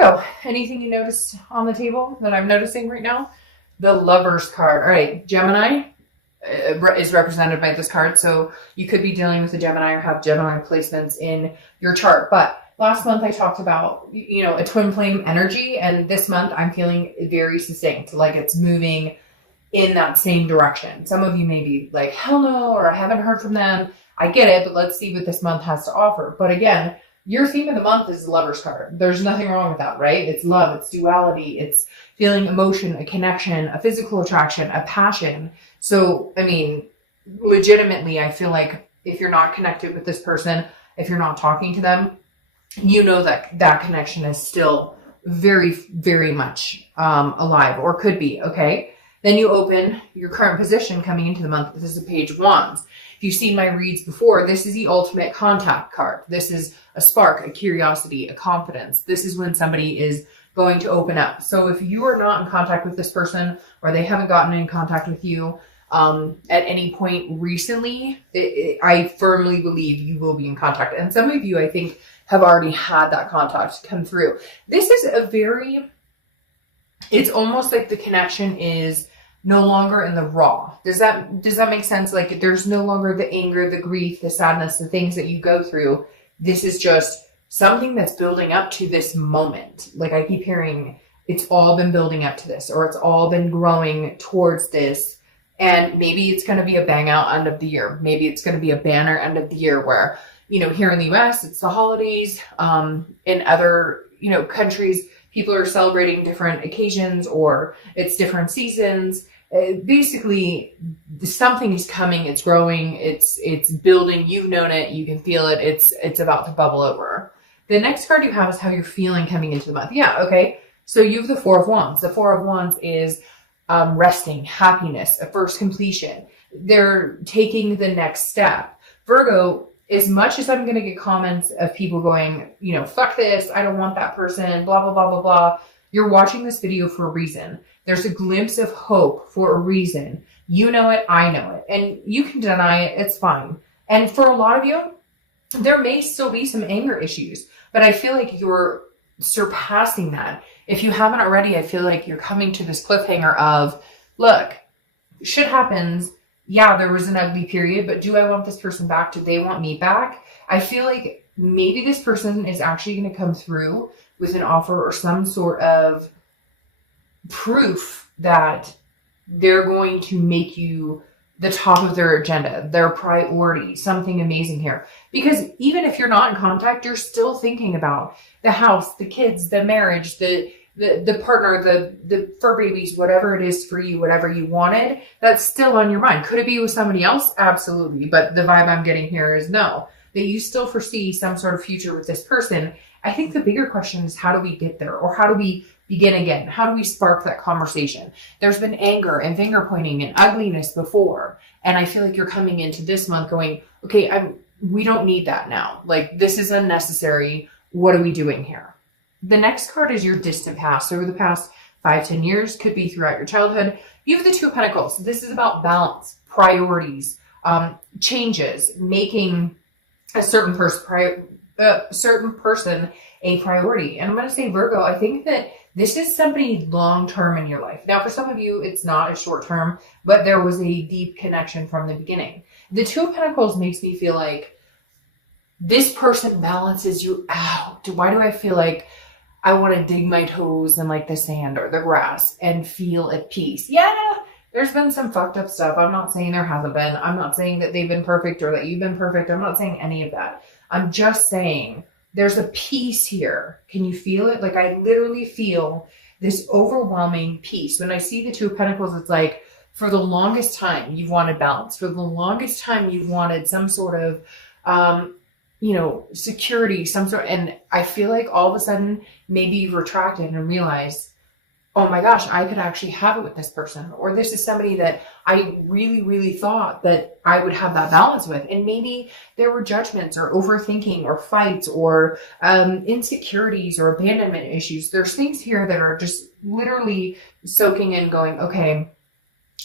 Virgo, anything you noticed on the table that I'm noticing right now? The Lovers card. All right, Gemini is represented by this card. So you could be dealing with a Gemini or have Gemini placements in your chart. But last month I talked about, a twin flame energy. And this month I'm feeling very succinct, like it's moving in that same direction. Some of you may be like, hell no, or I haven't heard from them. I get it, but let's see what this month has to offer. But again, your theme of the month is the Lover's card. There's nothing wrong with that, right? It's love, it's duality, it's feeling emotion, a connection, a physical attraction, a passion. So, legitimately, I feel like if you're not connected with this person, if you're not talking to them, that connection is still very, very much alive, or could be, okay? Then you open your current position coming into the month. This is a Page of Wands. If you've seen my reads before, this is the ultimate contact card. This is a spark, a curiosity, a confidence. This is when somebody is going to open up. So if you are not in contact with this person, or they haven't gotten in contact with you at any point recently, I firmly believe you will be in contact. And some of you, I think, have already had that contact come through. This is it's almost like the connection is no longer in the raw. Does that make sense? Like there's no longer the anger, the grief, the sadness, the things that you go through. This is just something that's building up to this moment. Like I keep hearing, it's all been building up to this, or it's all been growing towards this. And maybe it's going to be a bang out end of the year. Maybe it's going to be a banner end of the year where, here in the US, it's the holidays. In other, countries, people are celebrating different occasions, or it's different seasons. Basically, something is coming. It's growing. It's building. You've known it. You can feel it. It's about to bubble over. The next card you have is how you're feeling coming into the month. Yeah, okay. So you have the Four of Wands. The Four of Wands is resting, happiness, a first completion. They're taking the next step. Virgo, as much as I'm going to get comments of people going, fuck this, I don't want that person, blah, blah, blah, blah, blah. You're watching this video for a reason. There's a glimpse of hope for a reason. You know it, I know it. And you can deny it, it's fine. And for a lot of you, there may still be some anger issues, but I feel like you're surpassing that. If you haven't already, I feel like you're coming to this cliffhanger of, look, shit happens. Yeah, there was an ugly period, but do I want this person back? Do they want me back? I feel like maybe this person is actually going to come through with an offer or some sort of proof that they're going to make you the top of their agenda, their priority, something amazing here. Because even if you're not in contact, you're still thinking about the house, the kids, the marriage, the partner, the fur babies, whatever it is for you, whatever you wanted, that's still on your mind. Could it be with somebody else? Absolutely. But the vibe I'm getting here is no, that you still foresee some sort of future with this person. I think the bigger question is, how do we get there? Or how do we begin again? How do we spark that conversation? There's been anger and finger pointing and ugliness before. And I feel like you're coming into this month going, okay, we don't need that now. Like, this is unnecessary. What are we doing here? The next card is your distant past. Over the past 5-10 years, could be throughout your childhood. You have the Two of Pentacles. This is about balance, priorities, changes, making a certain person a priority. And I'm going to say, Virgo, I think that this is somebody long-term in your life. Now, for some of you, it's not a short-term, but there was a deep connection from the beginning. The Two of Pentacles makes me feel like this person balances you out. Why do I feel like I want to dig my toes in like the sand or the grass and feel at peace? Yeah, there's been some fucked up stuff. I'm not saying there hasn't been. I'm not saying that they've been perfect or that you've been perfect. I'm not saying any of that. I'm just saying there's a peace here. Can you feel it? Like, I literally feel this overwhelming peace. When I see the Two of Pentacles, it's like, for the longest time, you've wanted balance. For the longest time, you've wanted some sort of, security, and I feel like all of a sudden, maybe you've retracted and realized, oh my gosh, I could actually have it with this person. Or this is somebody that I really, really thought that I would have that balance with. And maybe there were judgments or overthinking or fights or insecurities or abandonment issues. There's things here that are just literally soaking in, going, okay,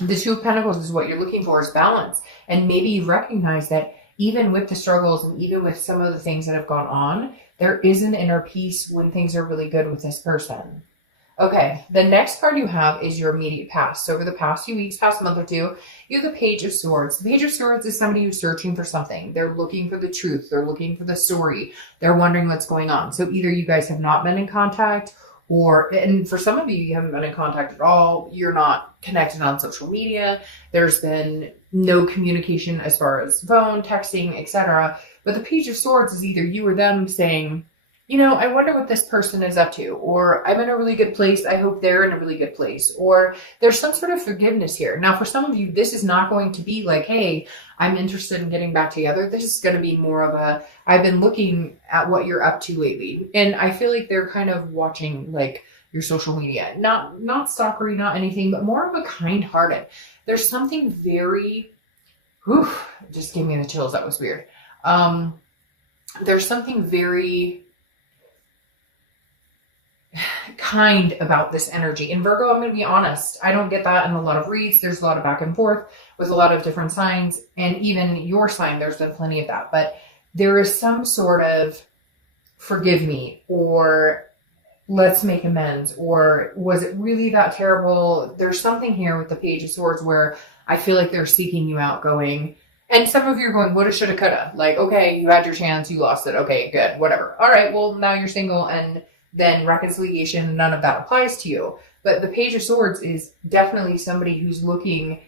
the Two of Pentacles is what you're looking for, is balance. And maybe you recognize that even with the struggles and even with some of the things that have gone on, there is an inner peace when things are really good with this person. Okay, the next card you have is your immediate past. So over the past few weeks, past month or two, you have the Page of Swords. The Page of Swords is somebody who's searching for something. They're looking for the truth. They're looking for the story. They're wondering what's going on. So either you guys have not been in contact, and for some of you, you haven't been in contact at all. You're not connected on social media. There's been no communication as far as phone, texting, etc. But the Page of Swords is either you or them saying, you know, I wonder what this person is up to, or I'm in a really good place. I hope they're in a really good place, or there's some sort of forgiveness here. Now, for some of you, this is not going to be like, hey, I'm interested in getting back together. This is going to be more of a, I've been looking at what you're up to lately. And I feel like they're kind of watching like your social media, not stalkery, not anything, but more of a kind-hearted. There's something very, it just gave me the chills. That was weird. There's something very kind about this energy. In Virgo, I'm going to be honest, I don't get that in a lot of reads. There's a lot of back and forth with a lot of different signs, and even your sign, there's been plenty of that. But there is some sort of forgive me, or let's make amends, or was it really that terrible? There's something here with the Page of Swords where I feel like they're seeking you out, going, and some of you are going, woulda, shoulda, coulda. Like, okay, you had your chance, you lost it. Okay, good, whatever. All right, well, now you're single, and then reconciliation, none of that applies to you. But the Page of Swords is definitely somebody who's looking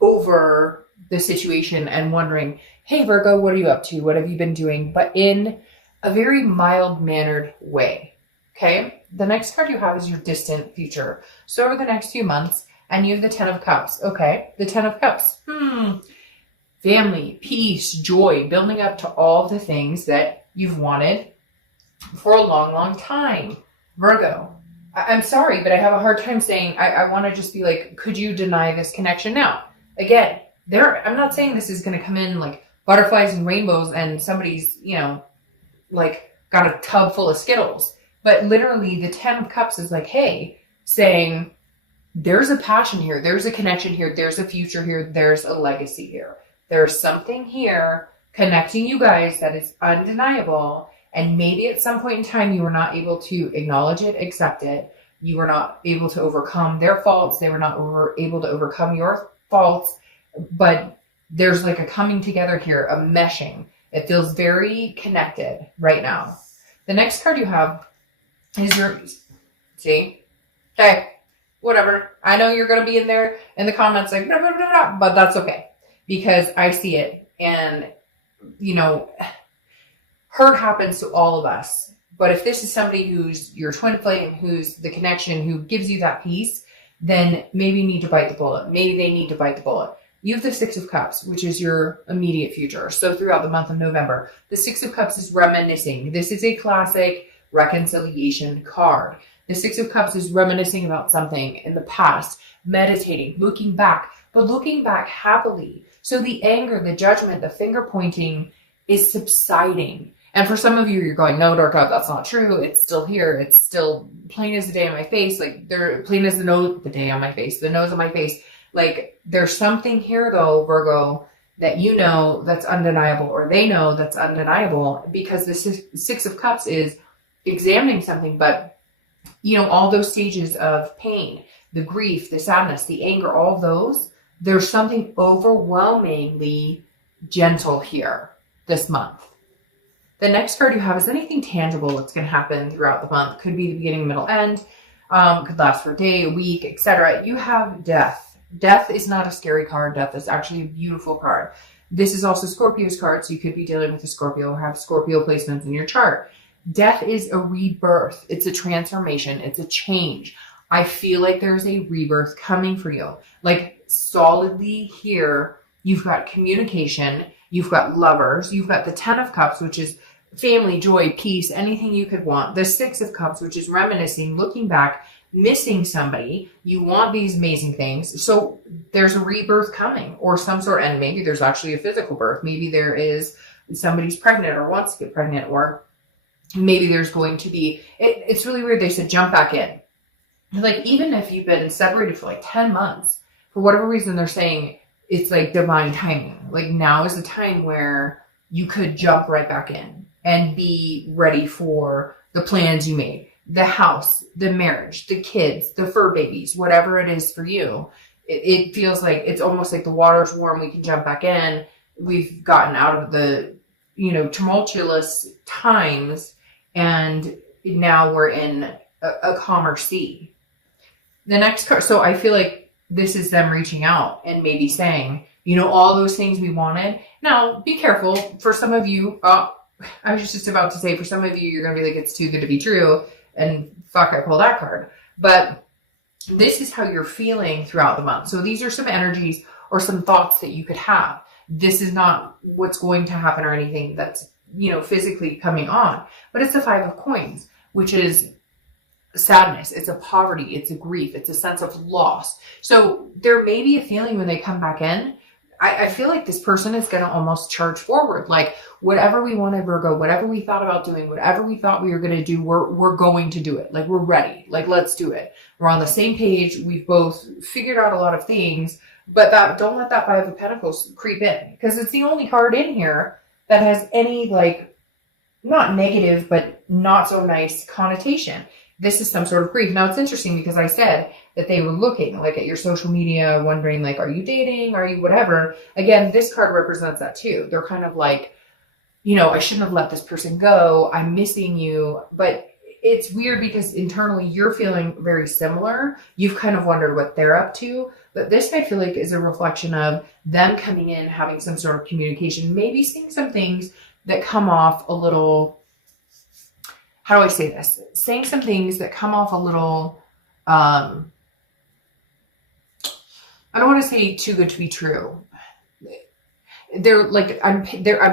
over the situation and wondering, hey, Virgo, what are you up to? What have you been doing? But in a very mild-mannered way, okay? The next card you have is your distant future. So over the next few months, and you have the Ten of Cups, okay? The Ten of Cups, family, peace, joy, building up to all the things that you've wanted for a long, long time. Virgo, I'm sorry, but I have a hard time saying, I want to just be like, could you deny this connection now? Again, I'm not saying this is going to come in like butterflies and rainbows and somebody's, you know, like got a tub full of Skittles. But literally the Ten of Cups is like, hey, saying there's a passion here. There's a connection here. There's a future here. There's a legacy here. There's something here connecting you guys that is undeniable. And maybe at some point in time, you were not able to acknowledge it, accept it. You were not able to overcome their faults. They were not able to overcome your faults. But there's like a coming together here, a meshing. It feels very connected right now. The next card you have is your, see? Okay, whatever. I know you're going to be in there in the comments like, blah, blah, blah, blah, but that's okay. Because I see it. And, you know, hurt happens to all of us. But if this is somebody who's your twin flame, who's the connection, who gives you that peace, then maybe you need to bite the bullet. Maybe they need to bite the bullet. You have the Six of Cups, which is your immediate future. So throughout the month of November, the Six of Cups is reminiscing. This is a classic reconciliation card. The Six of Cups is reminiscing about something in the past, meditating, looking back, but looking back happily. So the anger, the judgment, the finger pointing is subsiding. And for some of you, you're going, no, Dark Cloud, that's not true. It's still here. It's still plain as the day on my face. Like, they're plain as the nose, the day on my face, the nose on my face. Like, there's something here, though, Virgo, that you know that's undeniable, or they know that's undeniable, because the Six of Cups is examining something. But, you know, all those stages of pain, the grief, the sadness, the anger, all those, there's something overwhelmingly gentle here this month. The next card you have is anything tangible that's going to happen throughout the month. Could be the beginning, middle, end. Could last for a day, a week, etc. You have death. Death is not a scary card. Death is actually a beautiful card. This is also Scorpio's card, so you could be dealing with a Scorpio or have Scorpio placements in your chart. Death is a rebirth. It's a transformation. It's a change. I feel like there's a rebirth coming for you. Like, solidly here, you've got communication. You've got lovers. You've got the Ten of Cups, which is family, joy, peace, anything you could want. The Six of Cups, which is reminiscing, looking back, missing somebody. You want these amazing things. So there's a rebirth coming, or some sort, and maybe there's actually a physical birth. Maybe there is somebody's pregnant or wants to get pregnant, or maybe there's going to be, it's really weird. They said jump back in. Like, even if you've been separated for like 10 months, for whatever reason, they're saying it's like divine timing. Like, now is the time where you could jump right back in. and be ready for the plans you made. The house, the marriage, the kids, the fur babies, whatever it is for you. It feels like it's almost like the water's warm. We can jump back in. We've gotten out of the, tumultuous times, and now we're in a calmer sea. The next card, so I feel like this is them reaching out and maybe saying, all those things we wanted. Now, be careful. For some of you, I was just about to say, for some of you, you're going to be like, it's too good to be true. And fuck, I pulled that card. But this is how you're feeling throughout the month. So these are some energies or some thoughts that you could have. This is not what's going to happen or anything that's, physically coming on. But it's the 5 of coins, which is sadness. It's a poverty. It's a grief. It's a sense of loss. So there may be a feeling when they come back in. I feel like this person is going to almost charge forward. Like, whatever we wanted, Virgo, whatever we thought about doing, whatever we thought we were going to do, we're going to do it. Like, we're ready. Like, let's do it. We're on the same page. We've both figured out a lot of things, but don't let that 5 of Pentacles creep in, because it's the only card in here that has any, like, not negative, but not so nice connotation. This is some sort of grief. Now, it's interesting because I said that they were looking, like, at your social media, wondering, like, are you dating? Are you whatever? Again, this card represents that too. They're kind of like, I shouldn't have let this person go. I'm missing you. But it's weird because internally you're feeling very similar. You've kind of wondered what they're up to. But this, I feel like, is a reflection of them coming in, having some sort of communication, maybe seeing some things that come off a little, how do I say this? Saying some things that come off a little, I don't want to say too good to be true. They're like, I'm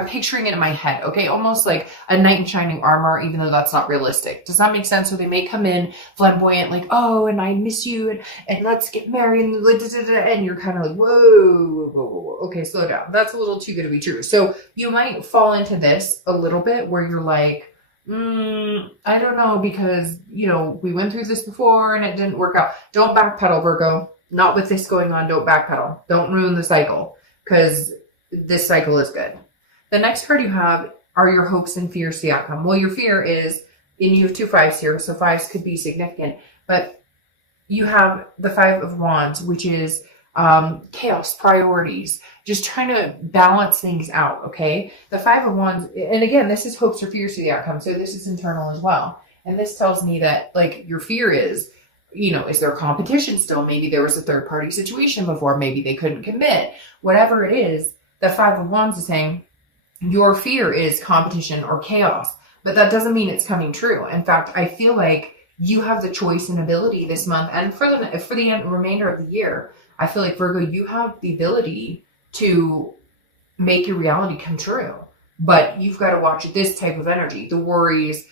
picturing it in my head. Okay. Almost like a knight in shining armor, even though that's not realistic. Does that make sense? So they may come in flamboyant, like, oh, and I miss you, and let's get married, and you're kind of like, whoa, okay, slow down. That's a little too good to be true. So you might fall into this a little bit where you're like, I don't know, because, we went through this before and it didn't work out. Don't backpedal, Virgo. Not with this going on. Don't backpedal. Don't ruin the cycle, because this cycle is good. The next card you have are your hopes and fears to the outcome. Well, your fear is, and you have 2 5s here, so 5s could be significant, but you have the 5 of Wands, which is chaos, priorities, just trying to balance things out, okay? The 5 of Wands, and again, this is hopes or fears to the outcome, so this is internal as well. And this tells me that, like, your fear is, is there competition still? Maybe there was a third party situation before. Maybe they couldn't commit. Whatever it is, the 5 of Wands is saying your fear is competition or chaos, but that doesn't mean it's coming true. In fact, I feel like you have the choice and ability this month, and for the remainder of the year, I feel like, Virgo, you have the ability to make your reality come true, but you've got to watch this type of energy, the worries,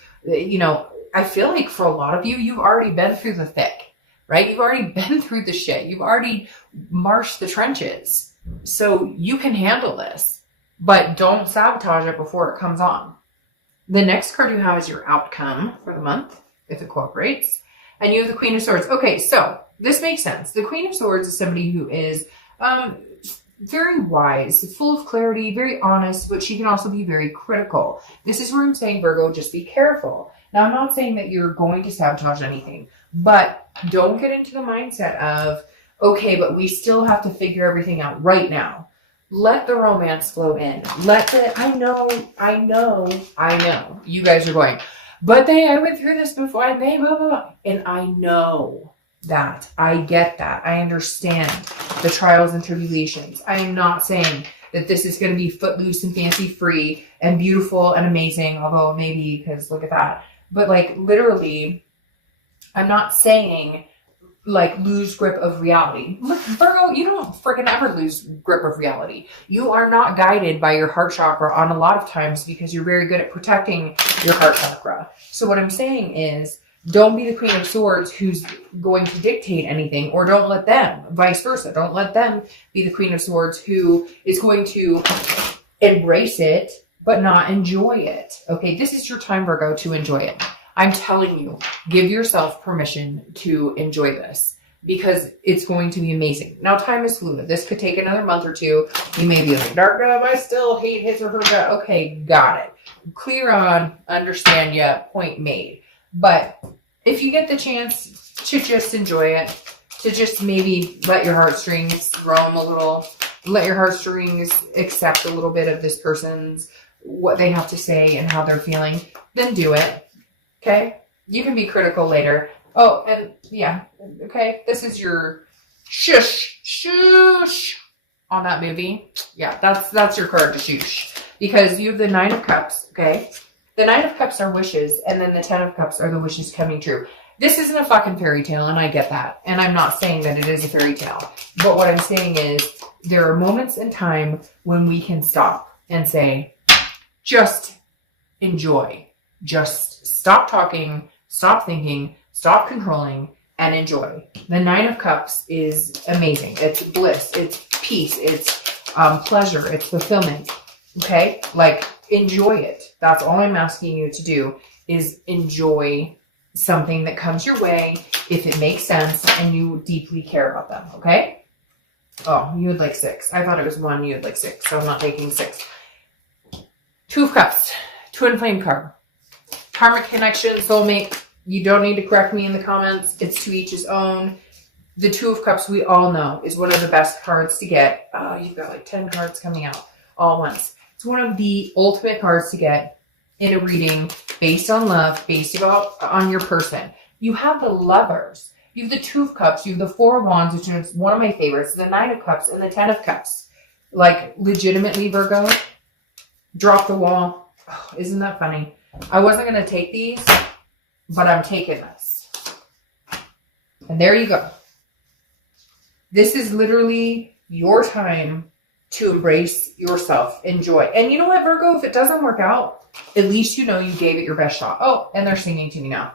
I feel like for a lot of you, you've already been through the thick, right? You've already been through the shit. You've already marched the trenches. So you can handle this, but don't sabotage it before it comes on. The next card you have is your outcome for the month, if it cooperates. And you have the Queen of Swords. Okay, so this makes sense. The Queen of Swords is somebody who is very wise, full of clarity, very honest, but she can also be very critical. This is where I'm saying, Virgo, just be careful. Now, I'm not saying that you're going to sabotage anything, but don't get into the mindset of, okay, but we still have to figure everything out right now. Let the romance flow in. I know. You guys are going, but I went through this before, and they blah, blah, blah. And I know that. I get that. I understand the trials and tribulations. I am not saying that this is going to be footloose and fancy free and beautiful and amazing, although maybe, because look at that. But, like, literally, I'm not saying, like, lose grip of reality. Look, Virgo, you don't freaking ever lose grip of reality. You are not guided by your heart chakra on a lot of times because you're very good at protecting your heart chakra. So what I'm saying is, don't be the Queen of Swords who's going to dictate anything, or don't let them, vice versa. Don't let them be the Queen of Swords who is going to embrace it, but not enjoy it. Okay, this is your time, Virgo, to enjoy it. I'm telling you, give yourself permission to enjoy this because it's going to be amazing. Now, time is fluid. This could take another month or two. You may be like, Dark, I still hate his or her. Okay, got it. clear on, understand ya, point made. But if you get the chance to just enjoy it, to just maybe let your heartstrings roam a little, let your heartstrings accept a little bit of this person's, what they have to say and how they're feeling, then do it. Okay? You can be critical later. Oh, and yeah, okay, this is your shush on that movie. Yeah, that's your card to shush. Because you have the Nine of Cups, okay? The Nine of Cups are wishes, and then the Ten of Cups are the wishes coming true. This isn't a fucking fairy tale, and I get that. And I'm not saying that it is a fairy tale. But what I'm saying is there are moments in time when we can stop and say, just enjoy. Just stop talking, stop thinking, stop controlling, and enjoy. The Nine of Cups is amazing. It's bliss. It's peace. It's pleasure. It's fulfillment. Okay? Like, enjoy it. That's all I'm asking you to do is enjoy something that comes your way if it makes sense and you deeply care about them. Okay? Oh, you had like 6. I thought it was 1. You had like 6. So I'm not taking 6. Two of Cups. Twin flame card. Karmic connection, soulmate. You don't need to correct me in the comments. It's to each his own. The Two of Cups, we all know, is one of the best cards to get. Oh, you've got like 10 cards coming out all at once. It's one of the ultimate cards to get in a reading based on love, based on your person. You have the Lovers. You have the Two of Cups. You have the Four of Wands, which is one of my favorites. The Nine of Cups and the 10 of Cups. Like, legitimately, Virgo, drop the wall. Oh, isn't that funny? I wasn't going to take these, but I'm taking this. And there you go. This is literally your time to embrace yourself, enjoy. And you know what, Virgo, if it doesn't work out, at least you know you gave it your best shot. Oh, and they're singing to me now.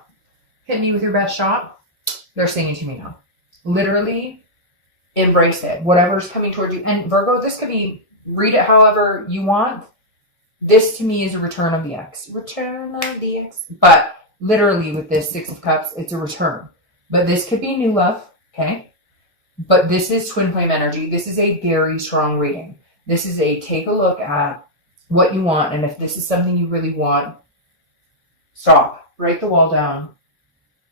Hit me with your best shot. They're singing to me now. Literally embrace it. Whatever's coming towards you. And Virgo, this could be, read it however you want. This to me is a return of the X. Return of the X. But literally with this Six of Cups, it's a return. But this could be new love, okay? But this is twin flame energy. This is a very strong reading. This is a take a look at what you want. And if this is something you really want, stop. Break the wall down.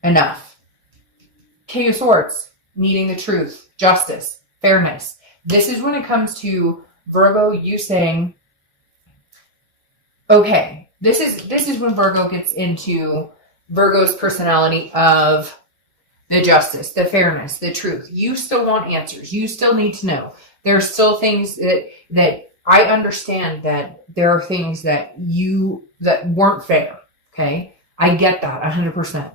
Enough. King of Swords. Needing the truth. Justice. Fairness. This is when it comes to Virgo, you saying, okay, this is when Virgo gets into Virgo's personality of the justice, the fairness, the truth. You still want answers. You still need to know. There are still things that I understand that there are things that weren't fair. Okay. I get that 100%.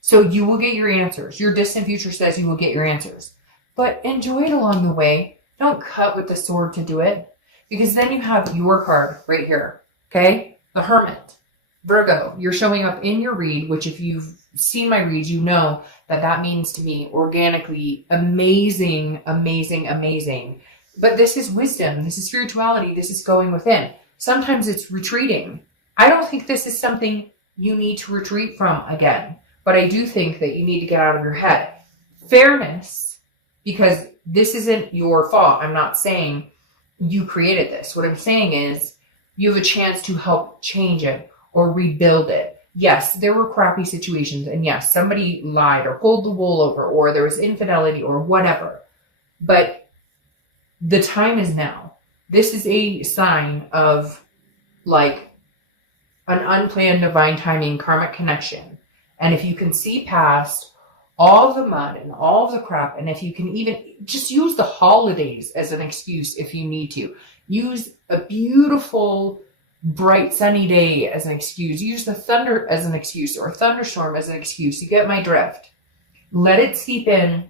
So you will get your answers. Your distant future says you will get your answers, but enjoy it along the way. Don't cut with the sword to do it, because then you have your card right here. Okay. The Hermit. Virgo, you're showing up in your read, which if you've seen my reads, you know that means to me organically amazing, amazing, amazing. But this is wisdom. This is spirituality. This is going within. Sometimes it's retreating. I don't think this is something you need to retreat from again, but I do think that you need to get out of your head. Fairness, because this isn't your fault. I'm not saying you created this. What I'm saying is you have a chance to help change it or rebuild it. Yes, there were crappy situations, and yes, somebody lied or pulled the wool over, or there was infidelity or whatever. But the time is now. This is a sign of like an unplanned divine timing karmic connection. And if you can see past all the mud and all the crap, and if you can even just use the holidays as an excuse if you need to, use a beautiful bright sunny day as an excuse. Use the thunder as an excuse or a thunderstorm as an excuse. You get my drift. Let it seep in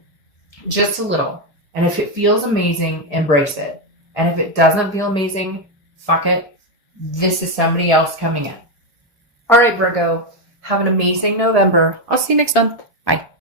just a little. And if it feels amazing, embrace it. And if it doesn't feel amazing, fuck it. This is somebody else coming in. All right, Virgo. Have an amazing November. I'll see you next month. Bye.